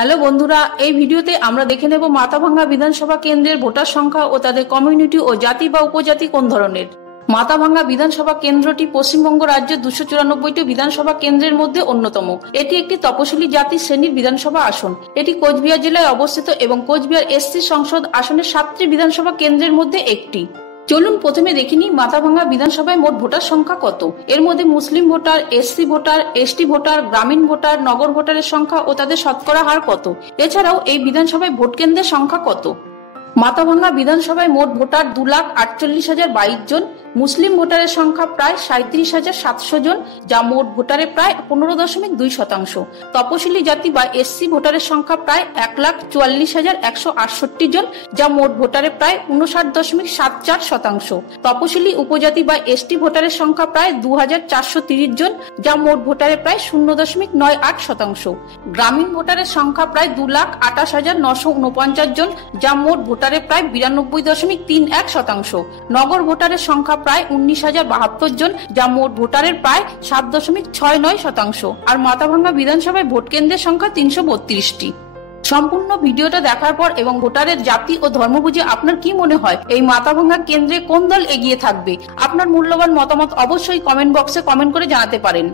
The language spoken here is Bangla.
হ্যালো বন্ধুরা, এই ভিডিওতে আমরা দেখে নেব মাথাভাঙ্গা বিধানসভা কেন্দ্রের ভোটার সংখ্যা ও তাদের কমিউনিটি ও জাতি বা উপজাতি কোন ধরনের। মাথাভাঙ্গা বিধানসভা কেন্দ্রটি পশ্চিমবঙ্গ রাজ্যের 294টি বিধানসভা কেন্দ্রের মধ্যে অন্যতম। এটি একটি তপশিলি জাতি শ্রেণীর বিধানসভা আসন। এটি কোচবিহার জেলায় অবস্থিত এবং কোচবিহার এসসি সংসদ আসনের 7টি বিধানসভা কেন্দ্রের মধ্যে একটি। চলুন প্রথমে দেখিনি মাথাভাঙ্গা বিধানসভায় মোট ভোটার সংখ্যা কত। এর মধ্যে মুসলিম voter, SC voter, ST voter, গ্রামীণ ভোটার, নগর ভোটারের সংখ্যা ও তাদের শতকরা হার কত। এছাড়াও এই বিধানসভায় ভোট কেন্দ্রের সংখ্যা কত। মাথাভাঙ্গা বিধানসভায় মোট ভোটার 2,48,022 জন। মুসলিম ভোটারের সংখ্যা প্রায় 37,700 জন, যা মোট ভোটারের প্রায় 15.2%। তপশিলি জাতি বা এসসি ভোটারের সংখ্যা প্রায় 1,44,168 জন, যা মোট ভোটারের প্রায় 59.74%। তপশিলি উপজাতি বা এসটি ভোটারের সংখ্যা প্রায় 2,430 জন, যা মোট ভোটারের প্রায় 0.98%। গ্রামীণ ভোটারের সংখ্যা প্রায় 2,28,949 জন, যা মোট ভোটারের প্রায় 92.31%। নগর ভোটারের সংখ্যা প্রায় 19,072 জন, যা মোট ভোটারের প্রায় 7.69%। আর মাথাভাঙ্গা বিধানসভায় ভোট কেন্দ্রের সংখ্যা 332টি। সম্পূর্ণ ভিডিওটা দেখার পর এবং ভোটারের জাতি ও ধর্ম বুঝে আপনার কি মনে হয় এই মাথাভাঙ্গা কেন্দ্রে কোন দল এগিয়ে থাকবে? আপনার মূল্যবান মতামত অবশ্যই কমেন্ট বক্সে কমেন্ট করে জানাতে পারেন।